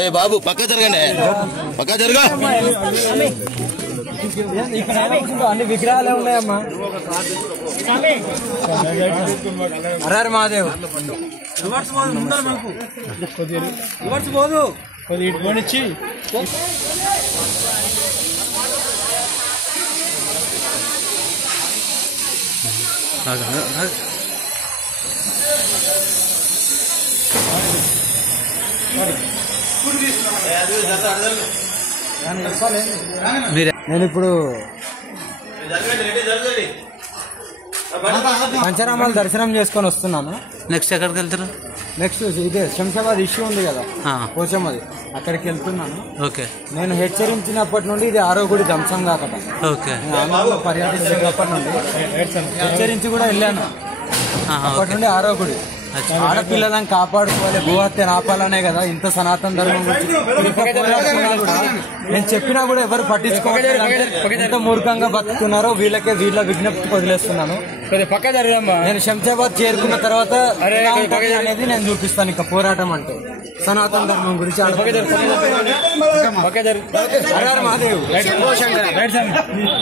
ఏ బాబు పక్క జరగండి, పక్క జరగా. అన్ని విగ్రహాలే ఉన్నాయమ్మా. హర మహాదేవ్. రివర్స్ పోదు, ముందర మనకు రివర్స్ పోదు, కొద్ది ఇటు పోనిచ్చి. నేను ఇప్పుడు పంచరామాలు దర్శనం చేసుకొని వస్తున్నాను. నెక్స్ట్ ఎక్కడికి వెళ్తారు? నెక్స్ట్ ఇదే శంషాబాద్ ఇష్యూ ఉంది కదా, పోచమ్మది, అక్కడికి వెళ్తున్నాను. ఓకే. నేను హెచ్చరించినప్పటి నుండి ఇది 6వ గుడి ధ్వంసం కాకట. ఓకే. పర్యటించినప్పటి నుండి హెచ్చరించి కూడా వెళ్ళాను. అప్పటి నుండి 6వ గుడి. ఆడపిల్లలను కాపాడుకోవాలి, భూహత్య ఆపాలనే కదా ఇంత సనాతన ధర్మం నేను చెప్పినా కూడా ఎవరు పట్టించుకోవాలి. ఎంత మూర్ఖంగా బతుకుతున్నారో వీళ్ళ విజ్ఞప్తి వదిలేస్తున్నాను. నేను శంషాబాద్ చేరుకున్న తర్వాత అనేది నేను చూపిస్తాను. ఇంకా పోరాటం అంటే సనాతన ధర్మం గురించి. హర హర మహాదేవ్.